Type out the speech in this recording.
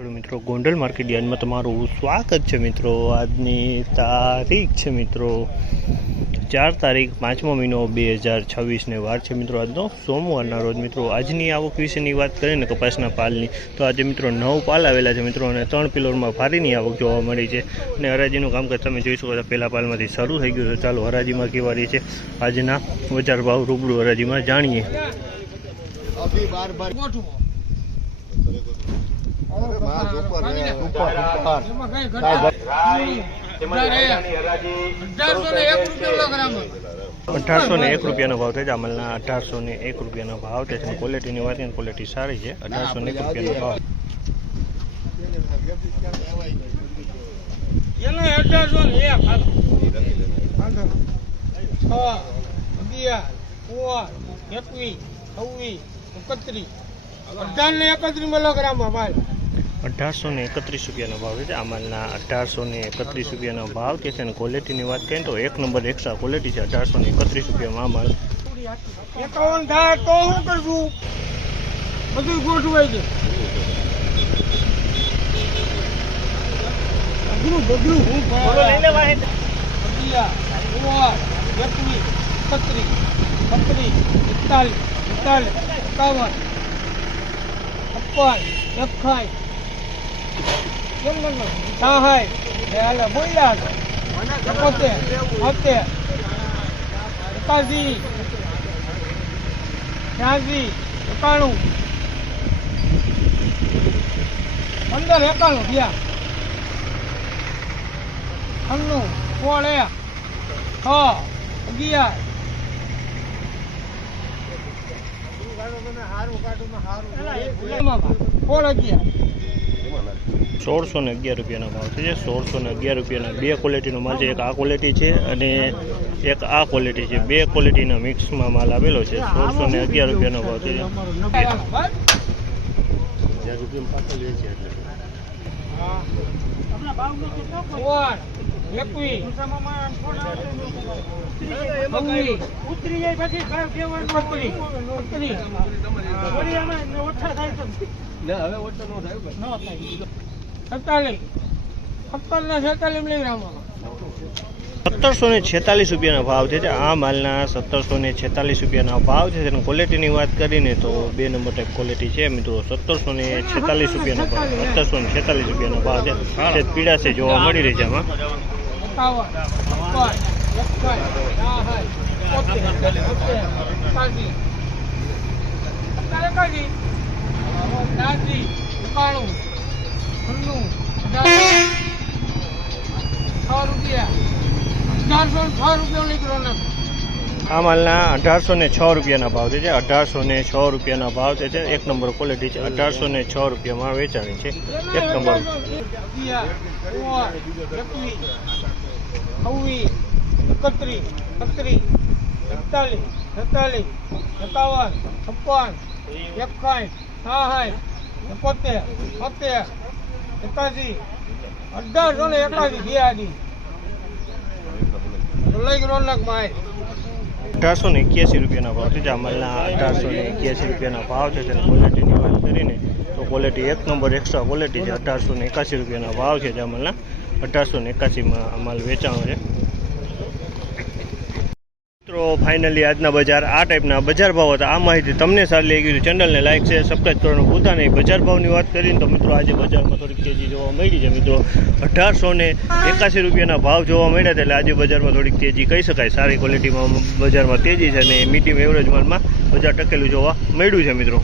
થોડું મિત્રો ગોંડલ માર્કેટ યાર્ડમાં તમારું સ્વાગત છે મિત્રો। આજની તારીખ છે મિત્રો 4 તારીખ 5મો મહિનો 2026 વાર છે મિત્રો। આજનો સોમવારના રોજ મિત્રો આજની આવક વિશેની વાત કરીએ ને કપાસના પાલની તો આજે મિત્રો 9 પાલ આવેલા છે મિત્રો અને 3 પિલોરમાં ફારીની આવક જોવા મળી છે અને હરાજીનું કામકાજ તમે જોઈ શકો છો। પહેલા પાલમાંથી શરૂ થઈ ગયું છે। ચાલો હરાજીમાં કેવા રહી છે આજના બજાર ભાવ રૂબરૂ હરાજીમાં જાણીએ। ₹1801 ભાવ છે। જામલના ₹1801 ભાવ છે। ક્વોલિટીની વાત કરીએ ક્વોલિટી સારી છે। ₹1801 ભાવ। ₹1831 ભાવ છે। આમલના ₹1831 ભાવ છે અને ક્વોલિટીની વાત કરીએ તો એક નંબર એક્સ્ટ્રા ક્વોલિટી છે। ₹1831 આમલ 51 થાય તો શું કરશું? બધું ગોઠવાઈ છે। બધું હું બોલો લઈ લેવા હે ₹1611 ભાવ છે। ₹1611 બે ક્વોલિટીનો માલ છે। એક આ ક્વોલિટી છે અને એક આ ક્વોલિટી છે। બે ક્વોલિટીના મિક્સમાં માલ આવેલો છે। ₹1611 ભાવ છે। ₹1746 ભાવ છે। આ માલના ₹1746 ભાવ છે અને ક્વોલિટીની વાત કરીને તો 2 નંબર ટાઈપ ક્વોલિટી છે મિત્રો। ₹1746 ભાવ ₹1746 ભાવ છે। પીળાશી જોવા મળી રહી છે આમાં। આ માલના ₹1806 ભાવ છે। ₹1806 ભાવ છે। એક નંબર ક્વોલિટી છે। ₹1806 વેચાણી છે। એક નંબર ₹1881 ભાવ છે। જામલના ₹1881 ભાવ છે। ક્વોલિટીની વાત કરીને તો ક્વોલિટી એક નંબર એક્સ્ટ્રા ક્વોલિટી છે। ₹1881 ભાવ છે। જામલના 1881 માલ વેચાણો છે મિત્રો। ફાઇનલી આજના બજાર આ ટાઈપના બજાર ભાવ હતા। આ માહિતી તમને સારી લાગી તો ચેનલને લાઈક શેર સબસ્ક્રાઈબ કરવાનું ભૂલતા નહીં। બજાર ભાવની વાત કરીને તો મિત્રો આજે બજારમાં થોડીક તેજી જોવા મળી છે મિત્રો। ₹1881 ભાવ જોવા મળ્યા હતા એટલે આજે બજારમાં થોડીક તેજી કહી શકાય। સારી ક્વોલિટીમાં બજારમાં તેજી છે અને મીડિયમ એવરેજ માલમાં બજાર ટકેલું જોવા મળ્યું છે મિત્રો।